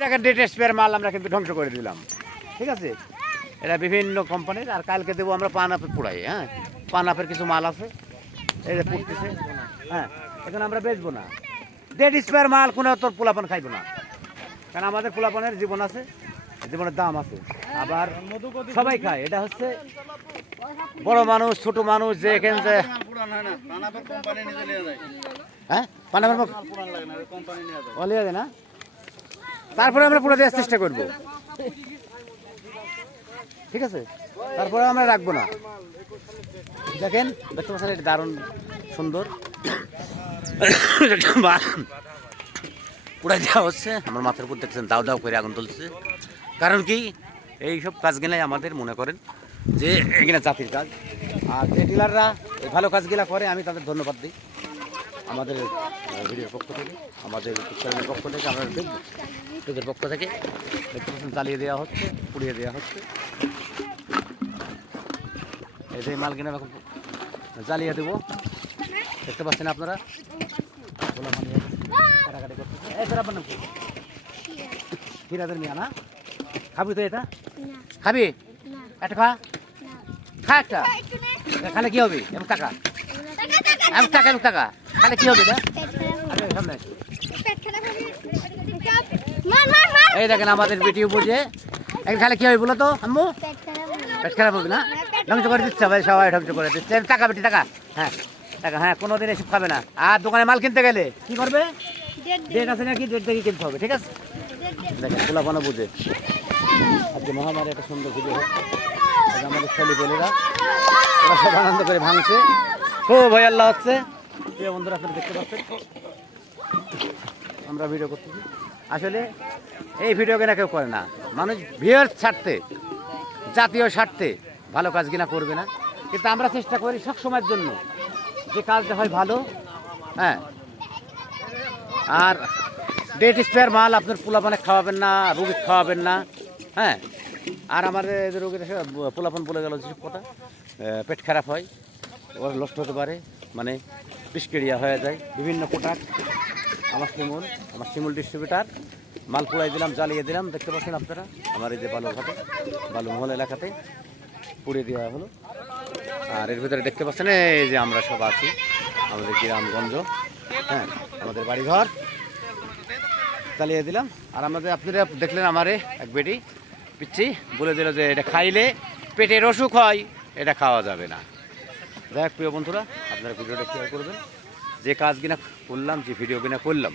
টাকার date expire মাল আমরা কিন্তু ধ্বংস করে দিলাম। ঠিক আছে, এটা বিভিন্ন কোম্পানির। আর কালকে দেবো আমরা পান আপের পোড়াই। হ্যাঁ, পান আপের কিছু মাল আছে, এই যে পুড়তেছে। হ্যাঁ, এখন আমরা বেচবো না ডেট এক্সপায়ার মাল, কোনো তোর পোলাপান খাইবো না, কারণ আমাদের পোলাপানের জীবন আছে, জীবনের দাম আছে। আবার সবাই খায়, এটা হচ্ছে বড় মানুষ ছোট মানুষ যে এখানে যে হ্যাঁ পানামের অলিয়া দেয় না, তারপরে আমরা পুরো দেওয়ার চেষ্টা করবো। ঠিক আছে, তারপরে আমরা রাখবো না। দেখেন দেখতে পাচ্ছেন, এটা দারুণ সুন্দর পুরাই দেওয়া হচ্ছে। আমার মাথার উপর দেখছেন দাও দাও করে আগুন তুলছে। কারণ কি, এইসব কাজগুলাই আমাদের মনে করেন যে এখানে জাতির কাজ। আর যে ডিলাররা এই ভালো কাজগুলা করে, আমি তাদের ধন্যবাদ দিই। আমাদের ভিডিওর পক্ষ থেকে, আমাদের চ্যানেলের পক্ষ থেকে, আমরা দেখব তোদের পক্ষ থেকে দেখতে পাচ্ছেন জ্বালিয়ে দেওয়া হচ্ছে, পুড়িয়ে দেওয়া হচ্ছে। এই যে মাল কিনা এখন জ্বালিয়ে দেবো, দেখতে পাচ্ছেন আপনারা। কাটাকাটি করতেছে, এই তোরা বানাবো হিরাদের মিয়া না, খাবি তো এটা? খাবি একটা, খা খা একটা, খালে কি হবে? এমন টাকা এমন টাকা এমন টাকা খালে কি হবে? সামনে এই দেখেন আমাদের ভিডিও বুঝে এখন খালে কি হবে বলো তো আম্মু? পেট খারাপ হবে না? ধ্বংস করে দিচ্ছে ভাই, সবাই ধ্বংস করে দিচ্ছে। টাকা বেটি টাকা, হ্যাঁ টাকা, হ্যাঁ কোনোদিন এসব খাবে না। আর দোকানে মাল কিনতে গেলে কি করবে? ডেট আছে নাকি, ডেট দেখে কিনতে হবে। ঠিক আছে, দেখেন পোলাপানো বুঝে। আজকে মহামারী একটা সুন্দর ভিডিও হচ্ছে, আমাদের ছেলে পেলেরা ওরা সব আনন্দ করে ভাঙছে, খুব ভয় আল্লাহ হচ্ছে। প্রিয় বন্ধুরা আপনারা দেখতে পাচ্ছেন আমরা ভিডিও করতেছি। আসলে এই ভিডিও কিনা কেউ করে না, মানুষ ভিউয়ার্স ছাড়তে, জাতীয় স্বার্থে ভালো কাজ কিনা করবে না। কিন্তু আমরা চেষ্টা করি সবসময়ের জন্য যে কাজটা হয় ভালো। হ্যাঁ, আর ডেট এক্সপায়ার মাল আপনার পোলাপানে খাওয়াবেন না, রোগী খাওয়াবেন না। হ্যাঁ, আর আমাদের রোগীর পোলাপান বলে গেল যেসব কথা, পেট খারাপ হয়, ওর নষ্ট হতে পারে, মানে বিষক্রিয়া হয়ে যায়। বিভিন্ন প্রোডাক্ট আমার শিমুল ডিস্ট্রিবিউটার মাল পোড়াই দিলাম, জ্বালিয়ে দিলাম। দেখতে পাচ্ছেন আপনারা আমার এই যে বালুঘাটে, বালুমহল এলাকাতে পুড়িয়ে দেওয়া হলো। আর এর ভিতরে দেখতে পাচ্ছেন এই যে আমরা সব আছি, আমাদের গ্রামগঞ্জ, হ্যাঁ আমাদের বাড়িঘর জ্বালিয়ে দিলাম। আর আমাদের আপনারা দেখলেন আমারে এক বেটি পিচ্ছি বলে দিল যে এটা খাইলে পেটের অসুখ হয়, এটা খাওয়া যাবে না। দেখ প্রিয় বন্ধুরা, আপনারা ভিডিওটা শেয়ার করবেন। যে কাজ কিনা করলাম, যে ভিডিও কিনা করলাম,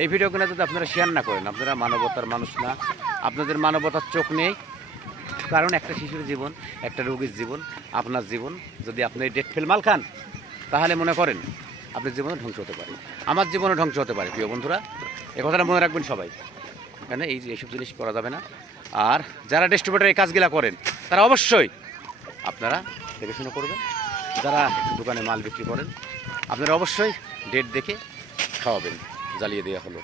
এই ভিডিও কিনা যদি আপনারা শেয়ার না করেন, আপনারা মানবতার মানুষ না, আপনাদের মানবতার চোখ নেই। কারণ একটা শিশুর জীবন, একটা রোগীর জীবন, আপনার জীবন, যদি আপনি ডেট ফেল মাল খান, তাহলে মনে করেন আপনার জীবনও ধ্বংস হতে পারে, আমার জীবনও ধ্বংস হতে পারে। প্রিয় বন্ধুরা, এ কথাটা মনে রাখবেন সবাই, কেন এইসব জিনিস করা যাবে না। আর যারা ডিস্ট্রিবিউটর এই কাজগুলা করেন, তারা অবশ্যই আপনারা দেখে শুনে করবেন। যারা দোকানে মাল বিক্রি করেন, আপনারা অবশ্যই ডেট দেখে খাওয়াবেন। জ্বালিয়ে দেওয়া হলো।